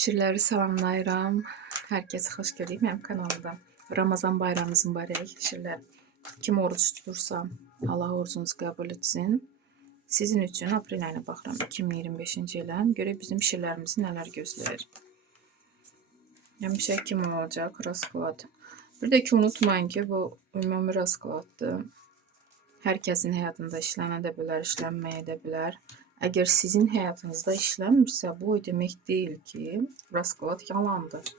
Şirləri salamlayıram. Hər kəsi xoş gördük mənim kanalımda. Ramazan bayramınız mübarək şirlər. Kim oruç tutursa, Allah orucunuzu qəbul etsin. Sizin üçün aprel ayına baxıram 2025-ci ilə. Görək bizim şirlərimizi nələr gözləyir. Həmişə kimi olacaq rasklad. Bir də ki unutmayın ki bu ümumi raskladdır. Hər kəsin həyatında işlənə də bilər, işlənməyə də bilər. Əgər sizin həyatınızda işlənmirsə, bu demək deyil ki, rasklad yalandır.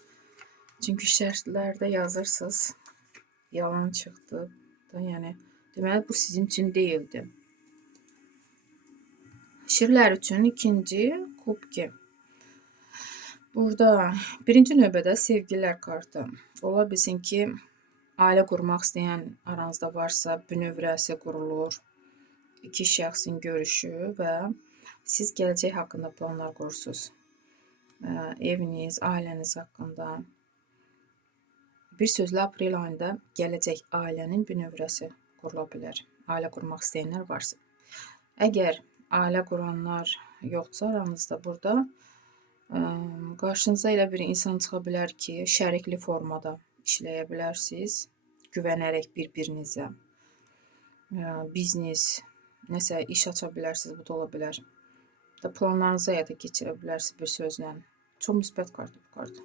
Çünki şərtlərdə yazırsınız, yalan çıxdı da, yəni deməli bu sizin üçün deyildi. Şirlər üçün ikinci kubki. Burada birinci növbədə sevgilər kartı. Ola bilsin ki, ailə qurmaq istəyən aranızda varsa, bünövrəsi qurulur, iki şəxsin görüşü və siz gələcək haqqında planlar qurursunuz. Eviniz, ailəniz haqqında. Bir sözlə aprel ayında gələcək ailənin bünövrəsi qurula bilər. Ailə qurmaq istəyənlər varsa. Əgər ailə quranlar yoxdursa aranızda, burada qarşınıza elə bir insan çıxa bilər ki, şərikli formada işləyə bilərsiniz, güvənərək bir-birinizə. Biznes, nəsə iş aça bilərsiniz, bu da ola bilər. Planlarınızı həyata keçirə bilərsiniz bir sözlə. Çox müsbət kartdır bu kart.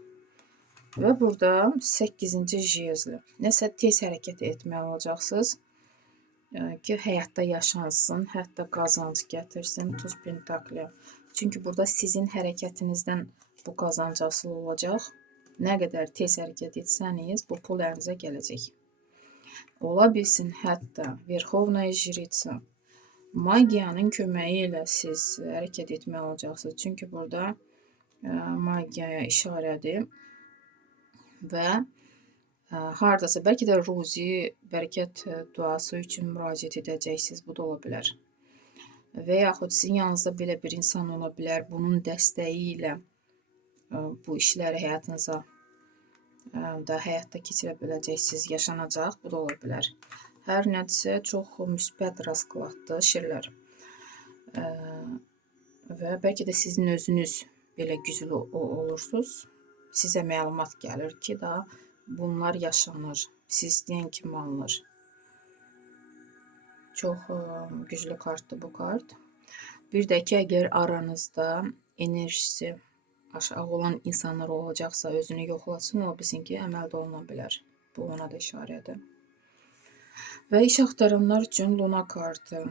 Və burada 8-ci jezli. Nəsə tez hərəkət etməli olacaqsınız ki, həyatda yaşansın, hətta qazanc gətirsin, tuz pentakli. Çünki burada sizin hərəkətinizdən bu qazanc asılı olacaq. Nə qədər tez hərəkət etsəniz, bu pul əlinizə gələcək. Ola bilsin, hətta Verxovnaya Jritsa, magiyanın köməyi ilə siz hərəkət etməli olacaqsınız. Çünki burada magiyaya işarədir və hardasa, bəlkə də ruzi, bərəkət duası üçün müraciət edəcəksiniz, bu da ola bilər. Və yaxud sizin yanınızda belə bir insan ola bilər, bunun dəstəyi ilə bu işləri həyatınıza da həyatda keçirə biləcəksiniz, yaşanacaq, bu da ola bilər. Hər nədirsə çox müsbət raskladdır şirlər. Və bəlkə də sizin özünüz belə güclü olursunuz. Sizə məlumat gəlir ki, da bunlar yaşanır. Siz istəyən kimi alınır. Çox güclü kartdır bu kart. Bir də ki, əgər aranızda enerjisi aşağı olan insanlar olacaqsa, özünü yoxlasın, ola bilsin ki, əməldə oluna bilər. Bu ona da işarədir. Və iş axtaranlar üçün Luna kartı.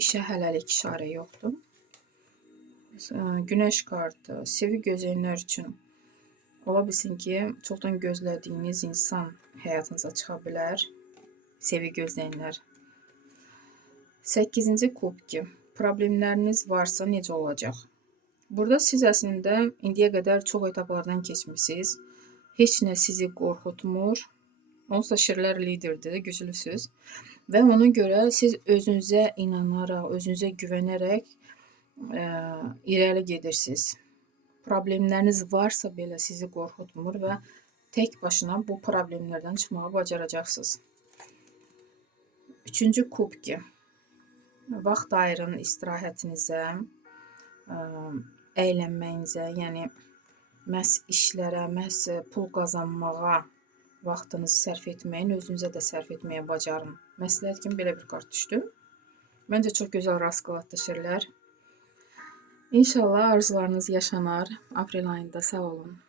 İşə hələlik işarə yoxdur. Günəş kartı. Sevi gözləyənlər üçün ola bilsin ki, çoxdan gözlədiyiniz insan həyatınıza çıxa bilər. Sevi gözləyənlər. 8-ci kubki. Problemləriniz varsa necə olacaq? Burada siz əslində indiyə qədər çox etaplardan keçmişsiniz. Heç nə sizi qorxutmur. Onsuz da şirlər liderdir, güclüsüz. Və ona görə siz özünüzə inanaraq, özünüzə güvənərək irəli gedirsiniz. Problemləriniz varsa belə sizi qorxutmur və tək başına bu problemlərdən çıxmağı bacaracaqsınız. 3-cü kubki. Vaxt ayırın istirahətinizə, əylənməyinizə, yəni məhz işlərə, məhz pul qazanmağa vaxtınızı sərf etməyin, özünüzə də sərf etməyə bacarın. Məsləhət kimi belə bir kart düşdü. Məncə çox gözəl raskladdır şirlər. İnşallah arzularınız yaşanar aprel ayında. Sağ olun.